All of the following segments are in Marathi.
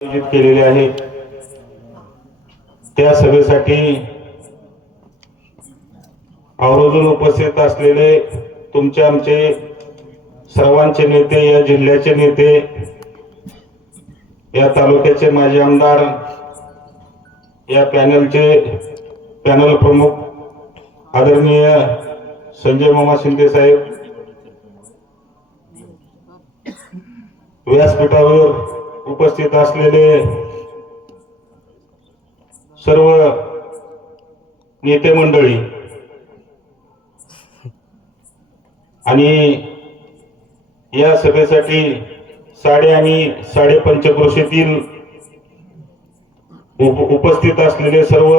आयोजित केलेले आहे. त्या सभेसाठी आवर्जून उपस्थित असलेले तुमचे आमचे सर्वांचे नेते या जिल्ह्याचे नेते या तालुक्याचे माजी आमदार या पॅनलचे पॅनल प्रमुख आदरणीय संजय मामा शिंदे साहेब व्यासपीठावर उपस्थित असलेले सर्व नेते मंडळी आणि या सभेसाठी साडे आणि साडे पंचक्रोशीतील उप उपस्थित असलेले सर्व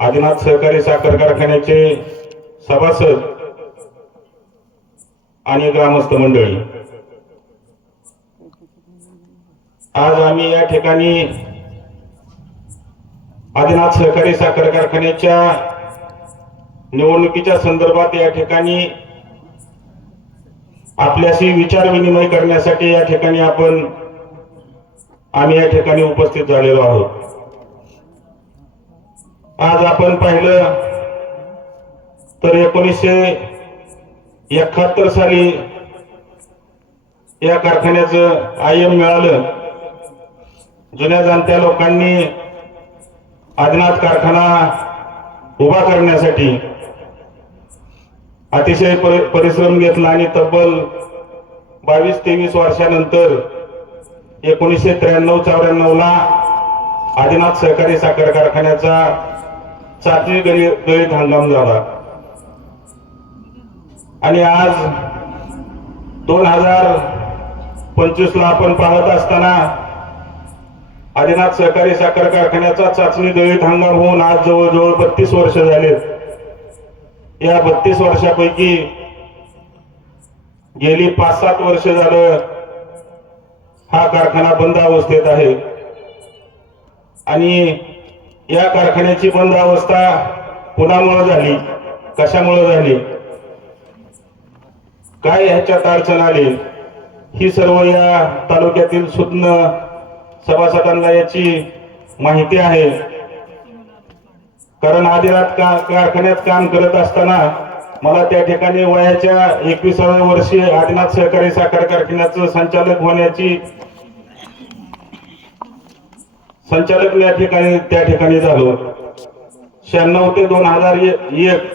आदिनाथ सहकारी साखर कारखान्याचे सभासद आणि ग्रामस्थ मंडळी. आज आम्ही या ठिकाणी आदिनाथ सहकारी साखर कारखान्याच्या निवडणुकीच्या संदर्भात या ठिकाणी आपल्याशी विचार विनिमय करण्यासाठी या ठिकाणी आपण आम्ही या ठिकाणी उपस्थित झालेलो आहोत. आज आपण पाहिलं तर एकोणीसशे एकाहत्तर साली या कारखान्याचं आयम मिळालं. जुन्या जाणत्या लोकांनी आदिनाथ कारखाना उभा करण्यासाठी अतिशय परि- परिश्रम घेतला आणि तब्बल बावीस तेवीस वर्षानंतर एकोणीसशे त्र्याण्णव चौऱ्याण्णव ला आदिनाथ सहकारी साखर कारखान्याचा चाचणी गळी गळीत हंगाम झाला. आणि आज दोन हजार पंचवीस ला आपण पाहत असताना आदिनाथ सहकारी साखर कारखान्याचा चाचणी दळीत हंगाम होऊन आज जवळजवळ बत्तीस वर्ष झालेत या बत्तीस वर्षापैकी गेली पाच सात वर्ष झालं हा कारखाना बंद अवस्थेत आहे. आणि या कारखान्याची बंद अवस्था कुणामुळे झाली? कशामुळे झाली? काय ह्याच्यात अडचण आली? ही सर्व या तालुक्यातील सुज्ञ सभासदांना याची माहिती आहे. कारण आदिनाथ का कारखान्यात काम करत असताना मला त्या ठिकाणी वयाच्या एकविसाव्या वर्षी आदिनाथ सहकारी साखर कारखान्याचं संचालक होण्याची संचालक या ठिकाणी त्या ठिकाणी झालो. शहाण्णव ते दोन हजार एक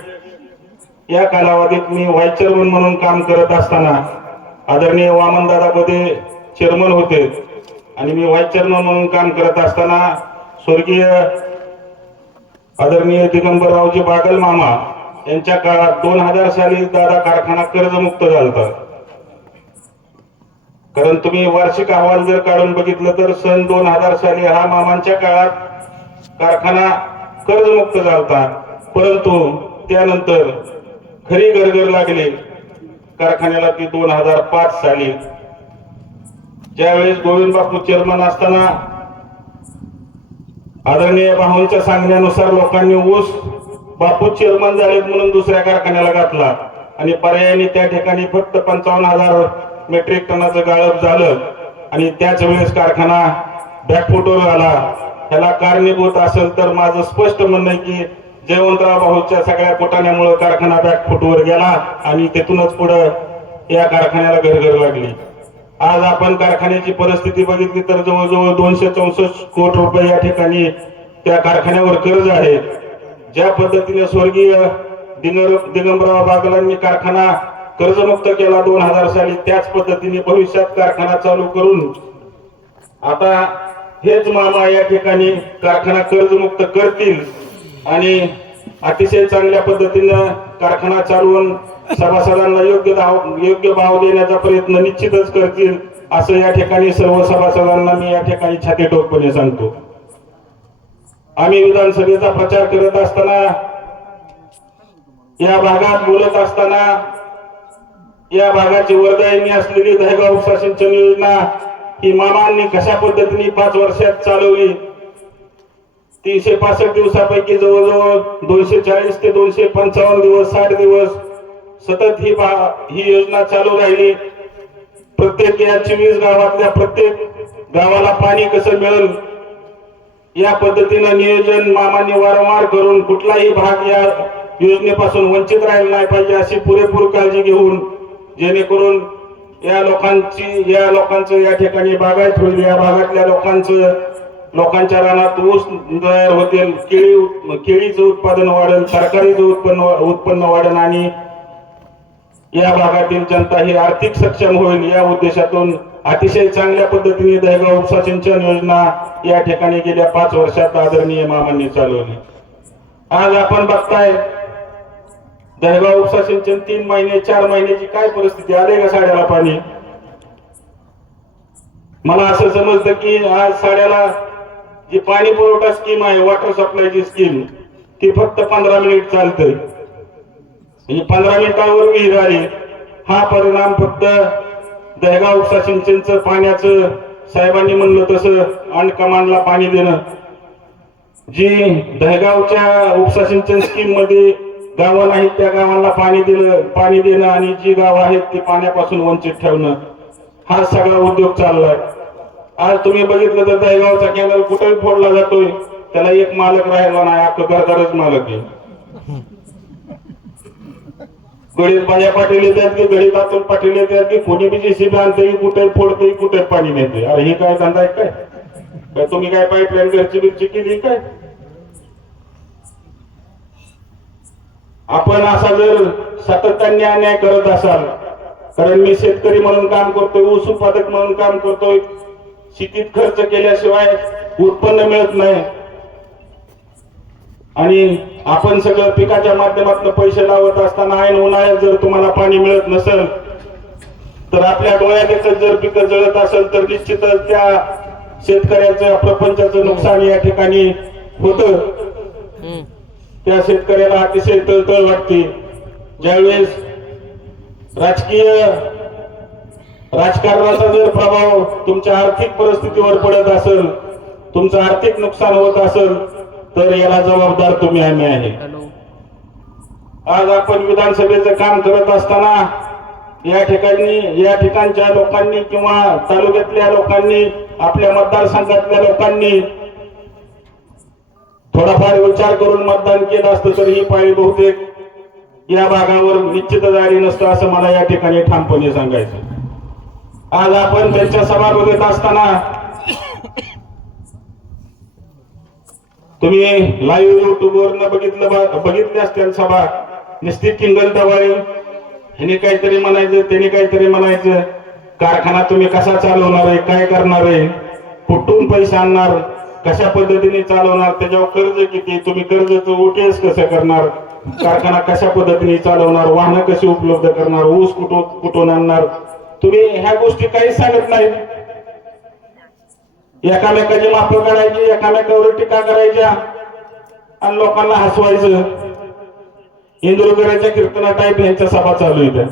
या कालावधीत मी व्हाईस चेअरमन म्हणून काम करत असताना आदरणीय वामनदादा पदे चेअरमन होते. आणि मी व्हाईस चेअरमन म्हणून काम करत असताना स्वर्गीय आदरणीय दिगंबररावजी बागल मामा यांच्या काळात दोन हजार साली दादा कारखाना कर्जमुक्त होता कारण तुम्ही वार्षिक अहवाल जर काढून बघितलं तर सन दोन हजार साली हा मामांच्या काळात कारखाना कर्जमुक्त होता परंतु त्यानंतर खरी गरगर लागली. कारखान्याला ती दोन हजार पाच साली ज्यावेळेस गोविंद बापू चेअरमन असताना आदरणीय भाऊंच्या सांगण्यानुसार लोकांनी ऊस बापू चेअरमन झालेत म्हणून दुसऱ्या कारखान्याला घातला. आणि पर्यायाने त्या ठिकाणी फक्त पंचावन्न हजार मेट्रिक टनाचं गाळप झालं. आणि त्याच वेळेस कारखाना बॅकफुटवर आला. त्याला कारणीभूत असेल तर माझं स्पष्ट म्हणणं आहे की जयवंतराव भाऊच्या सगळ्या कोटाण्यामुळे कारखाना बॅकफुटवर गेला आणि तिथूनच पुढं या कारखान्याला घरघर लागली. आज आपण कारखान्याची परिस्थिती बघितली तर जवळजवळ दोनशे चौसष्ट कोटी रुपये या ठिकाणी त्या कारखान्यावर कर्ज आहे. ज्या पद्धतीने स्वर्गीय दिगंबराव बागलांनी कारखाना कर्जमुक्त केला दोन हजार साली त्याच पद्धतीने भविष्यात कारखाना चालू करून आता हेच मामा या ठिकाणी कारखाना कर्जमुक्त करतील. आणि अतिशय चांगल्या पद्धतीनं कारखाना चालवून सभासदांना योग्य भाव योग्य भाव देण्याचा प्रयत्न निश्चितच करतील असं या ठिकाणी सर्व सभासदांना मी या ठिकाणी छाती टोकपणे सांगतो. आम्ही विधानसभेचा प्रचार करत असताना या भागात बोलत असताना या भागाची वरदायिनी असलेली दहेगाव उपसा सिंचन योजना ही मामांनी कशा पद्धतीने पाच वर्षात चालवली? तीनशे पासष्ट दिवसापैकी जवळजवळ दोनशे चाळीस ते दोनशे पंचावन्न दिवस साठ दिवस सतत ही बा- ही योजना चालू राहिली. प्रत्येक या चोवीस गावातल्या प्रत्येक गावाला पाणी कसं मिळेल? या पद्धतीनं नियोजन मामाने वारंवार करून कुठलाही भाग या योजनेपासून वंचित राहिला नाही पाहिजे अशी पुरेपूर काळजी घेऊन जेणेकरून या लोकांची या लोकांचं या ठिकाणी बागायत होईल या भागातल्या लोकांचं लोकांच्या रानात ऊस तयार होतील केळी केळीचं उत्पादन वाढेल तरकारीचं उत्पन्न उत्पन्न वाढेल आणि या भागातील जनता ही आर्थिक सक्षम होईल या उद्देशातून अतिशय चांगल्या पद्धतीने दहगाव उपसा सिंचन योजना या ठिकाणी गेल्या पाच वर्षात आदरणीय मामांनी चालवली. आज आपण बघताय दहगाव उपसा सिंचन तीन महिने चार महिन्याची काय परिस्थिती? आले का साड्याला पाणी? मला असं समजतं की आज साड्याला जी पाणी पुरवठा स्कीम आहे वॉटर सप्लायची स्कीम ती फक्त पंधरा मिनिट चालते म्हणजे पंधरा मिनिटावर विहीर आली हा परिणाम फक्त दहगाव उपसा सिंचनचं पाण्याचं साहेबांनी म्हणलं तसं अणकमानला पाणी देणं. जी दहगावच्या उपसा सिंचन स्कीममध्ये गावं नाहीत त्या गावांना पाणी दिलं पाणी देणं आणि जी गाव आहेत ती पाण्यापासून वंचित ठेवणं. हा सगळा उद्योग चाललाय. आज तुम्ही बघितलं तर दहगावचा कॅनल कुठेही फोडला जातोय? त्याला एक मालक राहिला नाही अख्खं घरदारच मालक आहे. गणित पाण्या पाटील त्यात की गडी आतून पाठवले त्यात की कोणी बी जेसीबी आणते कुठे फोडते कुठे पाणी नेते अरे हे काय धंदा आहे काय? काय तुम्ही काय पाईपलाईन घरची बिरची केली काय? आपण असा जर सातत्याने अन्याय करत असाल कारण मी शेतकरी म्हणून काम करतोय ऊस उत्पादक म्हणून काम करतोय शेतीत खर्च केल्याशिवाय उत्पन्न मिळत नाही. आणि आपण सगळं पिकाच्या माध्यमातून पैसे लावत असताना ऐन उन्हाळ्यात जर तुम्हाला पाणी मिळत नसेल तर आपल्या डोळ्यात एकच जर पिकं जळत असेल तर निश्चितच त्या शेतकऱ्याचं प्रपंचाचं नुकसान या ठिकाणी होतं. त्या शेतकऱ्याला अतिशय तळतळ वाटते. ज्यावेळेस राजकीय राजकारणाचा जर प्रभाव तुमच्या आर्थिक परिस्थितीवर पडत असेल तुमचं आर्थिक नुकसान होत असेल तर याला जबाबदार तुम्ही आम्ही आहे. आज आपण विधानसभेचं काम करत असताना या ठिकाणी या ठिकाणच्या लोकांनी किंवा तालुक्यातल्या लोकांनी आपल्या मतदारसंघातल्या लोकांनी थोडाफार विचार करून मतदान केलं असतं तर ही पाळी बहुतेक या भागावर निश्चितच आली नसतं असं मला या ठिकाणी ठामपणे सांगायचं आज आपण त्यांच्या सभा बघत असताना तुम्ही लाईव्ह युट्यूबवर न बघितलं बा- बघितले असतील सभा. निश्चित किंगल दवाई. ह्याने काहीतरी म्हणायचं त्याने काहीतरी म्हणायचं. कारखाना तुम्ही कसा चालवणार आहे? काय करणार आहे? कुठून पैसे आणणार? कशा पद्धतीने चालवणार? त्याच्यावर कर्ज किती? तुम्ही कर्जाचं ओटीएस कसं करणार? कारखाना कशा पद्धतीने चालवणार? वाहनं कशी उपलब्ध करणार? ऊस कुठून कुठून आणणार? तुम्ही ह्या गोष्टी काही सांगत नाही एकामेकाची माफ करायची एकामेकावर टीका करायच्या. आणि लोकांना हसवायचं. इंदुरकरांच्या कीर्तना टाईप यांच्या सभा चालू इथे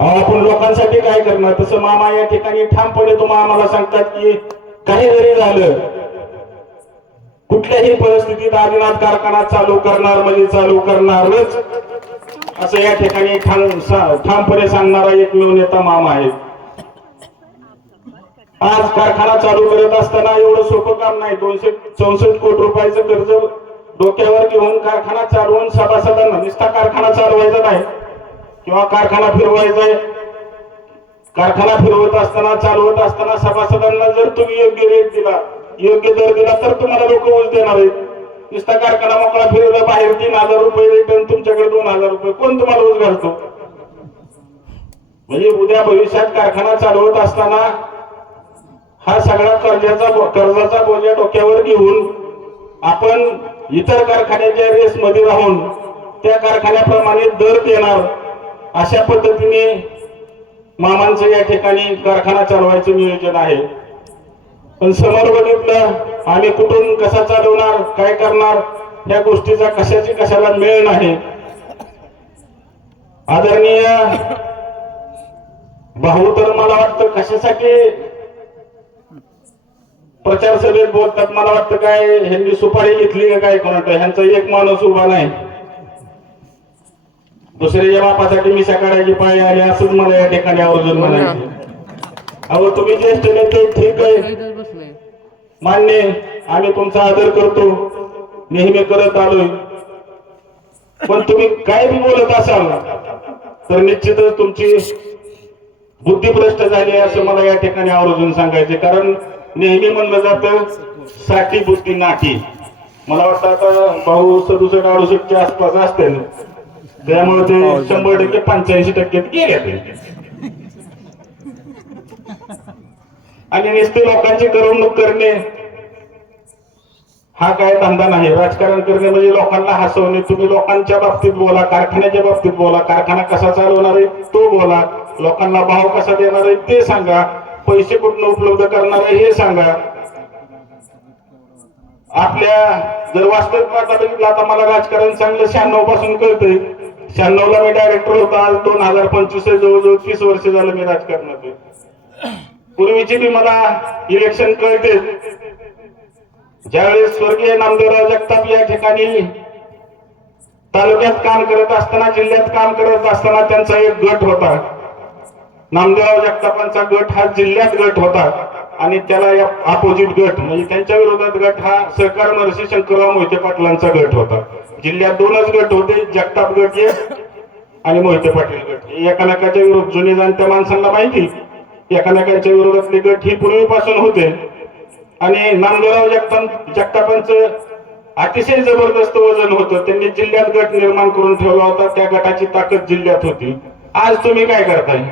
आपण लोकांसाठी काय करणार? तसं मामा या ठिकाणी ठामपणे तुम्हाला आम्हाला सांगतात की काही जरी झालं कुठल्याही परिस्थितीत आदिनाथ कारखाना चालू करणार म्हणजे चालू करणारच. असं या ठिकाणी ठाम ठामपणे सांगणारा एकमेव नेता मामा आहे. आज कारखाना चालू करत असताना एवढं सोपं काम नाही. दोनशे चौसष्ट कोटी रुपयाचं कर्ज डोक्यावर घेऊन कारखाना चालवून सभासदांना नुसता कारखाना चालवायचा नाही. किंवा कारखाना फिरवायचा आहे. कारखाना फिरवत असताना चालवत असताना सभासदांना जर तुम्ही योग्य रेट दिला योग्य दर दिला तर तुम्हाला लोक ऊस देणार आहेत. नुसता कारखाना मोकळा फिरवला बाहेर तीन हजार रुपये रेट आणि तुमच्याकडे दोन हजार रुपये. कोण तुम्हाला ऊस घालतो? म्हणजे उद्या भविष्यात कारखाना चालवत असताना हा सगळा कर्जाचा कर्जाचा बोजा डोक्यावर घेऊन आपण इतर कारखान्याच्या रेस मध्ये राहून त्या कारखान्याप्रमाणे दर देणार अशा पद्धतीने मामांचं या ठिकाणी कारखाना चालवायचं नियोजन आहे. पण समोर बघितलं आम्ही कुठून कसा चालवणार काय करणार या गोष्टीचा कशाची कशाला मेळ नाही. आदरणीय भाऊ तर मला वाटतं कशासाठी प्रचार सभेत बोलतात मला वाटतं काय ह्यांनी सुपारी घेतली का काय कोणाचं ह्यांचा एक माणूस उभा नाही. दुसऱ्याच्या बापासाठी मिशा काढायची पाळी आली असंच मला या ठिकाणी आवर्जून म्हणायचे. अहो तुम्ही ज्येष्ठ नेते ठीक आहे. मान्य. आम्ही तुमचा आदर करतो. नेहमी करत आलोय. पण तुम्ही काय बी बोलत असाल तर निश्चितच तुमची बुद्धिभ्रष्ट झाली आहे असं मला या ठिकाणी आवर्जून सांगायचे कारण नेहमी म्हणलं जातं साठी बुद्धी नाकी. मला वाटतं आता भाऊ सदुसष्ट अडुसष्टच्या आसपास असतील. त्यामुळे ते शंभर टक्के पंच्याऐंशी टक्के गेले आणि नुसते लोकांची करमणूक करणे हा काय धंदा नाही. राजकारण करणे म्हणजे लोकांना हसवणे. तुम्ही लोकांच्या बाबतीत बोला कारखान्याच्या बाबतीत बोला. कारखाना कसा चालवणार आहे तो बोला. लोकांना भाव कसा देणार आहे ते सांगा. पैसे कुठून उपलब्ध करणार आहे हे सांगा. आपल्या जर वास्तविक बघितलं आता मला राजकारण चांगलं शहाण्णवपासून कळतंय. शहाण्णव ला मी डायरेक्टर होता आज दोन हजार पंचवीस जवळजवळ तीस वर्ष झालं मी राजकारणात पूर्वीचे पूर्वीची बी मला इलेक्शन कळते. ज्यावेळेस स्वर्गीय नामदेवराव जगताप या ठिकाणी तालुक्यात काम करत असताना जिल्ह्यात काम करत असताना त्यांचा एक गट होता. नामदेवराव जगतापांचा गट हा जिल्ह्यात गट होता आणि त्याला या अपोजिट गट म्हणजे त्यांच्या विरोधात गट हा सहकार महर्षी शंकरराव मोहिते पाटलांचा गट होता. जिल्ह्यात दोनच गट होते जगताप गट एक आणि मोहिते पाटील गट. एकामेकाच्या विरोध जुने जाणत्या माणसांना माहिती. एकामेकांच्या विरोधातले गट ही पूर्वीपासून होते. आणि नामदेवराव जगताप जगतापांचं अतिशय जबरदस्त वजन होतं. त्यांनी जिल्ह्यात गट निर्माण करून ठेवला होता. त्या गटाची ताकद जिल्ह्यात होती. आज तुम्ही काय करताय?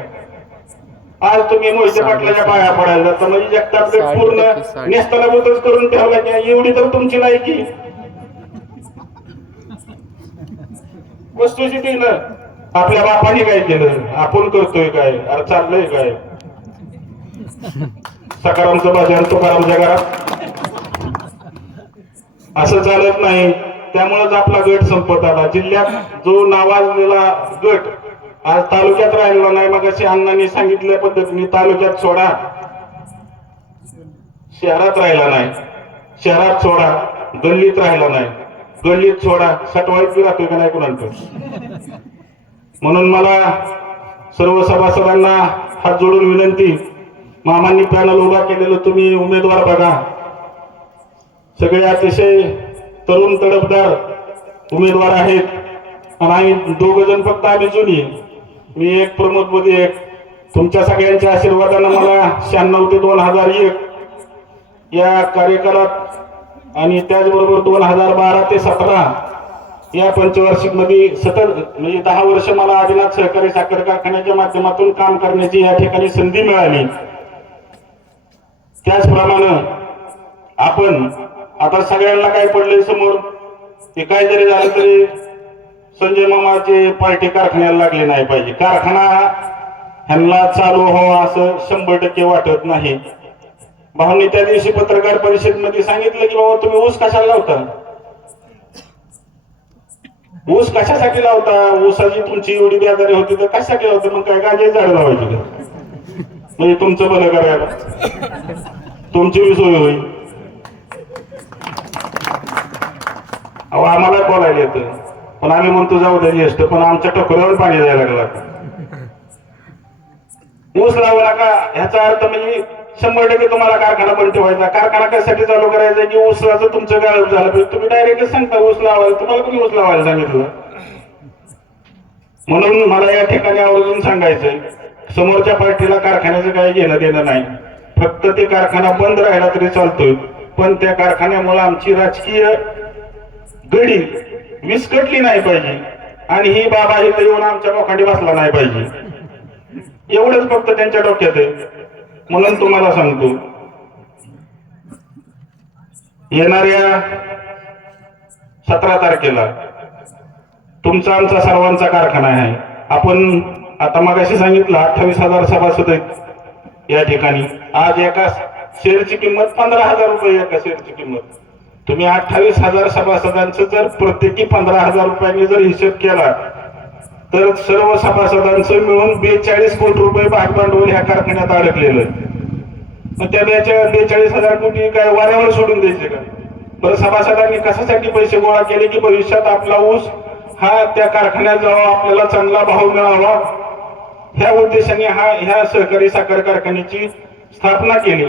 आज तुम्ही मोहिते पाटलाच्या पाया पडायला जाता. म्हणजे जगताप साठ पूर्ण साठ. नेस्तनाभूतच करून ठेवला की एवढी तर तुमची नाही की वस्तुस्थिती ना आपल्या बापाने काय केलं? आपण करतोय काय? अरे चाललंय काय? सकारामचं भजन तुकारामच्या घरात. असं चालत नाही. त्यामुळेच आपला गट संपत आला. जिल्ह्यात जो नावाजलेला गट आज तालुक्यात राहिला नाही. मग अशी अण्णांनी सांगितल्या पद्धतीने तालुक्यात सोडा. शहरात राहिला नाही. शहरात सोडा. गल्लीत राहिला नाही. गल्लीत सोडा. सटवायची बी राहतोय का नाही कुणाला म्हणून मला सर्व सभासदांना हात जोडून विनंती मामांनी पॅनल उभा केलेलं तुम्ही उमेदवार बघा. सगळे अतिशय तरुण तडफदार उमेदवार आहेत. आणि आम्ही दोघ जण फक्त आम्ही जुनी मी एक प्रमोदमध्ये एक. तुमच्या सगळ्यांच्या आशीर्वादानं मला शहाण्णव ते दोन हजार एक या कार्यकालात आणि त्याचबरोबर दोन हजार बारा ते सतरा या पंचवार्षिकमध्ये सतत म्हणजे दहा वर्ष मला आदिनाथ सहकारी साखर कारखान्याच्या माध्यमातून काम करण्याची या ठिकाणी संधी मिळाली. त्याचप्रमाणे आपण आता सगळ्यांना काय पडले समोर? ते काय जरी झालं तरी संजय मामाचे पार्टी कारखान्याला लागले नाही पाहिजे. कारखाना ह्यांना चालू व्हावा असं शंभर टक्के वाटत नाही. भाऊनी त्या दिवशी पत्रकार परिषदेमध्ये सांगितलं की बाबा तुम्ही ऊस कशाला लावता? ऊस कशासाठी लावता? ऊसाची तुमची एवढी बेदारी होती तर कशासाठी लावता? मग काय गांजे झाड लावायची म्हणजे तुमचं बरं करायला. तुमची बी सोय होईल. अहो आम्हाला बोलायला येतं. पण आम्ही म्हणतो जाऊ दे ज्येष्ठ पण आमच्या टकोऱ्यावर पाणी द्यायला लागला. ऊस लावू का? ह्याचा अर्थ म्हणजे शंभर टक्के तुम्हाला कारखाना बंद ठेवायचा. कारखाना कशासाठी चालू करायचा? की ऊसाचं तुमचं गाळप झालं. पाहिजे तुम्ही डायरेक्ट सांगता ऊस लावायला. तुम्हाला कोणी ऊस लावायला सांगितलं? म्हणून मला या ठिकाणी आवर्जून सांगायचंय समोरच्या पार्टीला कारखान्याचं काही घेणं देणं नाही. फक्त ते कारखाना बंद राहिला तरी चालतोय. पण त्या कारखान्यामुळे आमची राजकीय गडी विस्कटली नाही पाहिजे. आणि ही बाबा इथं येऊन आमच्या लोकांनी बसला नाही पाहिजे. एवढंच फक्त त्यांच्या डोक्यात आहे. म्हणून तुम्हाला सांगतो. येणाऱ्या सतरा तारखेला तुमचा आमचा सर्वांचा कारखाना आहे. आपण आता मगाशी सांगितलं अठ्ठावीस हजार सभासद आहेत या ठिकाणी. आज एका शेअरची किंमत पंधरा हजार रुपये एका शेअरची किंमत. तुम्ही अठ्ठावीस हजार सभासदांचं जर प्रत्येकी पंधरा हजार रुपयांनी जर हिशोब केला तर सर्व सभासदांचं मिळून बेचाळीस कोटी रुपये भागभांडवल ह्या कारखान्यात अडकलेलं मग त्या बेचा बेचाळीस हजार कोटी काय वाऱ्यावर सोडून द्यायचे का? बरं सभासदांनी कशासाठी पैसे गोळा केले की भविष्यात आपला ऊस हा त्या कारखान्यात जावा आपल्याला चांगला भाव मिळावा? ह्या उद्देशाने हा ह्या सहकारी साखर कारखान्याची स्थापना केली.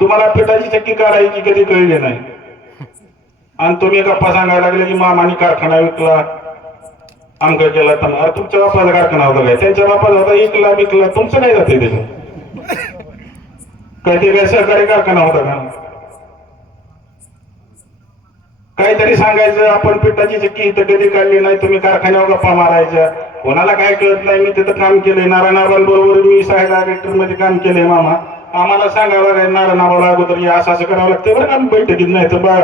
तुम्हाला पिठाची चक्की काढायची कधी कळली नाही. आणि तुम्ही गप्पा सांगायला लागले की मामानी कारखाना विकला. अंक केला तर अरे तुमच्या बापाचा कारखाना होता काय? त्यांच्या बापाचा होता इकला विकला तुमचं नाही जाते त्याच्यात काहीतरी काय सहकारी कारखाना होता का? काहीतरी सांगायचं आपण पिठाची चक्की इथं कधी काढली नाही तुम्ही कारखान्यावर गप्पा मारायच्या. कोणाला काय कळत नाही मी तिथं काम केलंय. नारायण बरोबर मी साहेब डायरेक्टरमध्ये काम केलंय मामा. आम्हाला सांगावं लागेल नारायणाबाला अगोदर हे असं असं करावं लागतं बरं का आम्ही बैठकीत नाही तर बा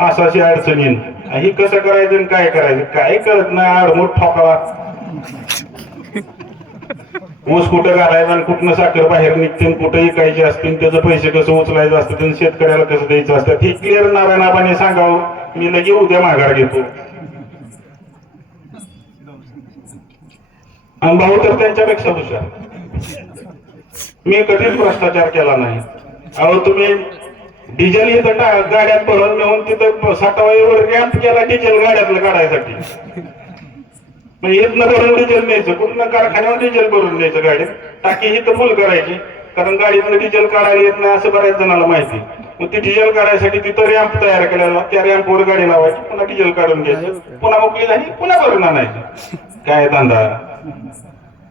असं अशी अडचण येईन ही कसं करायचं आणि काय करायचं काय करत नाही आडमोठ ठोकावा. ऊस कुठं घालायचा आणि कुठनं साखर बाहेर निघते आणि कुठं विकायचे असतील त्याचं पैसे कसं उचलायचं असतं आणि शेतकऱ्याला कसं द्यायचं असतं हे क्लिअर नारायणाबाने सांगावं. मी लगे उद्या माघार घेतो. आणि भाऊ तर त्यांच्यापेक्षा हुशार. मी कधीच भ्रष्टाचार केला नाही. अहो तुम्ही डिझेल इथं टा- गाड्यात भरून नेऊन तिथं साठावाईवर रॅम्प केला डिझेल गाड्यातलं काढायसाठी. मग इथनं भरून डिझेल न्यायचं. कुठनं कारखान्यावर डिझेल भरून न्यायचं गाडी. टाकी ही तर मूल करायची. कारण गाडीतनं डिझेल काढायला येत नाही असं बऱ्याच जणांना माहिती. मग ती डिझेल काढायसाठी तिथं रॅम्प तयार केलेला. त्या रॅम्पवर गाडी लावायची. पुन्हा डिझेल काढून घ्यायचं. पुन्हा मोकळी झाली. पुन्हा भरून आणायची. काय धंदा?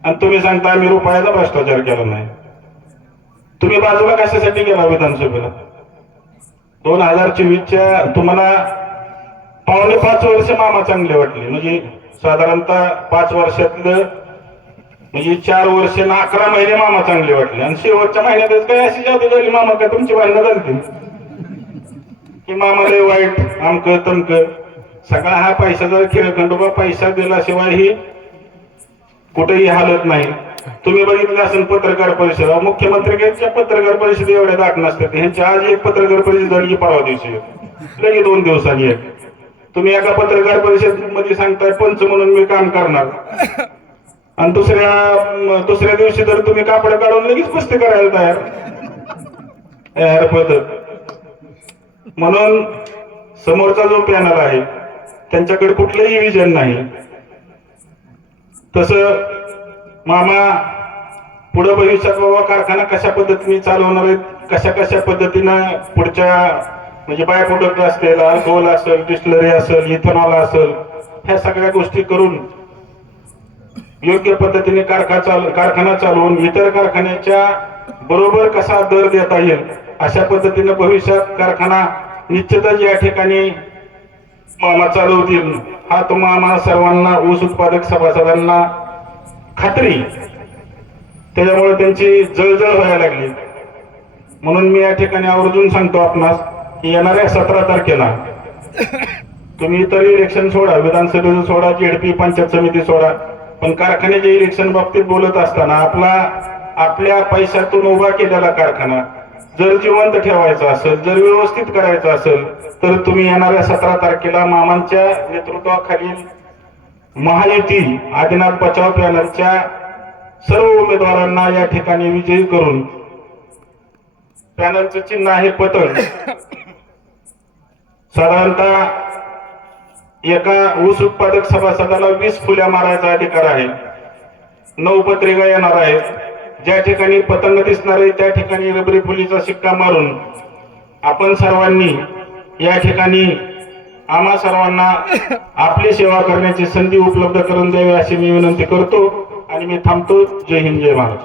आणि तुम्ही सांगता आम्ही रुपयाचा भ्रष्टाचार केला नाही. तुम्ही बाजूला कशासाठी गेला विधानसभेला दोन हजार चोवीसच्या तुम्हाला पावणे पाच वर्ष मामा चांगले वाटले. म्हणजे साधारणतः पाच वर्षातलं म्हणजे चार वर्ष ना अकरा महिने मामा चांगले वाटले. आणि शेवटच्या महिन्यातच काय अशी जादू झाली मामा काय तुमची भांडणं झाली की मामा लय वाईट आमक तमक. सगळा हा पैसा जर खेळखंडोबा पैसा दिल्याशिवाय ही कुठेही हालत नाही. तुम्ही बघितलं असेल पत्रकार परिषद. मुख्यमंत्र्यांच्या पत्रकार परिषद एवढ्या दाट नसतात ह्यांची आज एक पत्रकार परिषद झाली परवा दिवशी लगे दोन दिवसांनी एक. तुम्ही एका पत्रकार परिषदमध्ये सांगताय पंच म्हणून मी काम करणार. आणि दुसऱ्या दुसऱ्या दिवशी जर तुम्ही कापड काढून लगेच कुस्ती करायला तयार. यार पद्धत म्हणून समोरचा जो पॅनल आहे त्यांच्याकडे कुठलंही विजन नाही. तसं मामा पुढं भविष्यात बाबा कारखाना कशा पद्धतीने चालवणार आहेत कशा कशा पद्धतीनं पुढच्या म्हणजे बाय प्रोडक्ट असतील अल्कोहोल असेल डिस्टलरी असेल इथेनॉल असेल ह्या सगळ्या गोष्टी करून योग्य पद्धतीने कारखा चाल कारखाना चालवून इतर कारखान्याच्या बरोबर कसा दर देता येईल अशा पद्धतीने भविष्यात कारखाना निश्चितच या ठिकाणी मामा चालवतील. हा तुम्हा सर्वांना ऊस उत्पादक सभासदांना खात्री. त्याच्यामुळे त्यांची जळजळ व्हायला लागली. म्हणून मी या ठिकाणी आवर्जून सांगतो आपणास की येणाऱ्या सतरा तारखेला तुम्ही इतर इलेक्शन सोडा विधानसभेचं सोडा जेडपी पंचायत समिती सोडा. पण कारखान्याच्या इलेक्शन बाबतीत बोलत असताना आपला आपल्या पैशातून उभा केलेला कारखाना जर जिवंत ठेवायचं असेल जर व्यवस्थित करायचं असेल तर तुम्ही येणाऱ्या सतरा तारखेला मामांच्या नेतृत्वाखालील महायुती आदिनाथ बचाव पॅनलच्या सर्व उमेदवारांना या ठिकाणी विजयी करून पॅनलचं चिन्ह आहे पतंग साधारणतः एका ऊस उत्पादक सभासदाला वीस फुल्या मारायचा अधिकार आहे. नऊ पत्रिका येणार आहेत. ज्या ठिकाणी पतंग दिसणार आहे त्या ठिकाणी रबरी फुलीचा शिक्का मारून आपण सर्वांनी या ठिकाणी आम्हा सर्वांना आपली सेवा करण्याची संधी उपलब्ध करून द्यावी अशी मी विनंती करतो. आणि मी थांबतो. जय हिंद जय महाराज